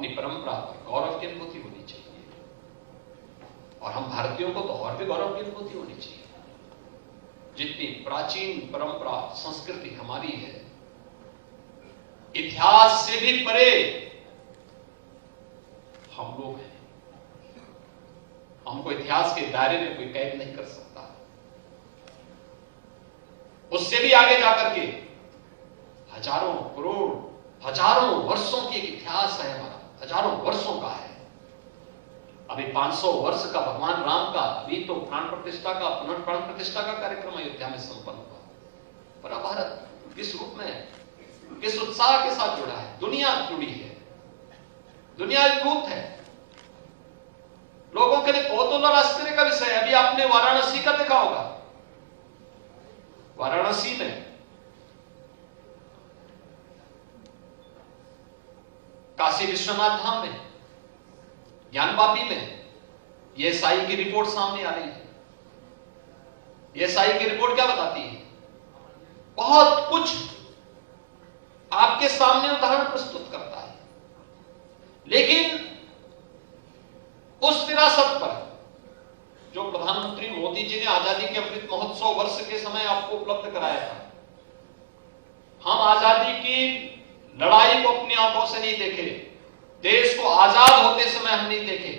अपनी परंपरा पर गौरव की अनुभूति होनी चाहिए। और हम भारतीयों को तो और भी गौरव की अनुभूति होनी चाहिए। जितनी प्राचीन परंपरा संस्कृति हमारी है, इतिहास से भी परे हम लोग हैं। हमको इतिहास के दायरे में कोई कैद नहीं कर सकता। उससे भी आगे जाकर के हजारों करोड़ हजारों वर्षों की एक इतिहास है हमारा, हजारों वर्षों का है। अभी 500 वर्ष का भगवान राम का अभी तो प्राण प्रतिष्ठा का कार्यक्रम अयोध्या में संपन्न हुआ। पर अब भारत किस रूप में, किस उत्साह के साथ जुड़ा है। दुनिया जुड़ी है, दुनिया एकजुट है। लोगों के लिए कौतूहल और आश्चर्य का विषय है। अभी आपने वाराणसी का देखा होगा। वाराणसी में काशी विश्वनाथ धाम में, ज्ञानवापी में ईएसआई की रिपोर्ट सामने आ रही है। ईएसआई की रिपोर्ट क्या बताती है? बहुत कुछ आपके सामने उदाहरण प्रस्तुत करता है, लेकिन उस विरासत पर जो प्रधानमंत्री मोदी जी ने आजादी के अमृत महोत्सव वर्ष के समय आपको उपलब्ध कराया था, हम आजादी की लड़ाई को अपनी आंखों से नहीं देखे, देश को आजाद होते समय हम नहीं देखे,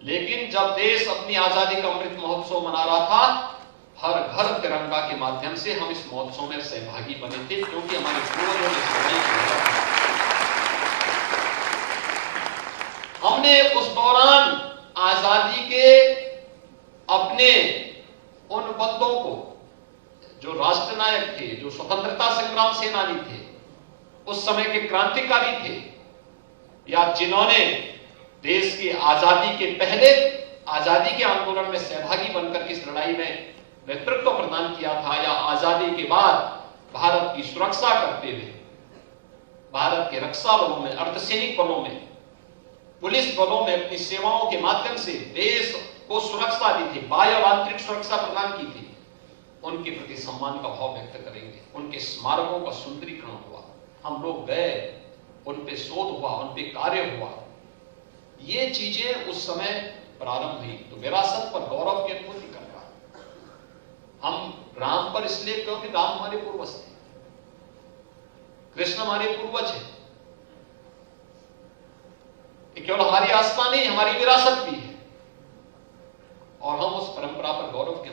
लेकिन जब देश अपनी आजादी का अमृत महोत्सव मना रहा था, हर घर तिरंगा के माध्यम से हम इस महोत्सव में सहभागी बने थे, क्योंकि हमारे पूर्वजों ने लड़ाई की। हमने उस दौरान आजादी के अपने उन बंदों को, जो राष्ट्रनायक थे, जो स्वतंत्रता संग्राम सेनानी थे, उस समय के क्रांतिकारी थे, या जिन्होंने देश की आजादी के पहले आजादी के आंदोलन में सहभागी बनकर इस लड़ाई में नेतृत्व प्रदान किया था, या आजादी के बाद भारत की सुरक्षा करते हुए भारत के रक्षा बलों में, अर्धसैनिक बलों में, पुलिस बलों में अपनी सेवाओं के माध्यम से देश को सुरक्षा दी थी, बाह्य और आंतरिक सुरक्षा प्रदान की थी, उनके प्रति सम्मान का भाव व्यक्त करेंगे। उनके स्मारकों का सुंदरीकरण हुआ, हम लोग गए, उन पे शोध हुआ, उन पे कार्य हुआ। ये चीजें उस समय प्रारंभ हुई। तो विरासत पर गौरव की अनुभूति कर रहा है। हम राम पर इसलिए क्योंकि राम हमारे पूर्वज थे, कृष्ण हमारे पूर्वज है। केवल हमारी आस्था नहीं, हमारी विरासत भी है, और हम उस परंपरा पर गौरव के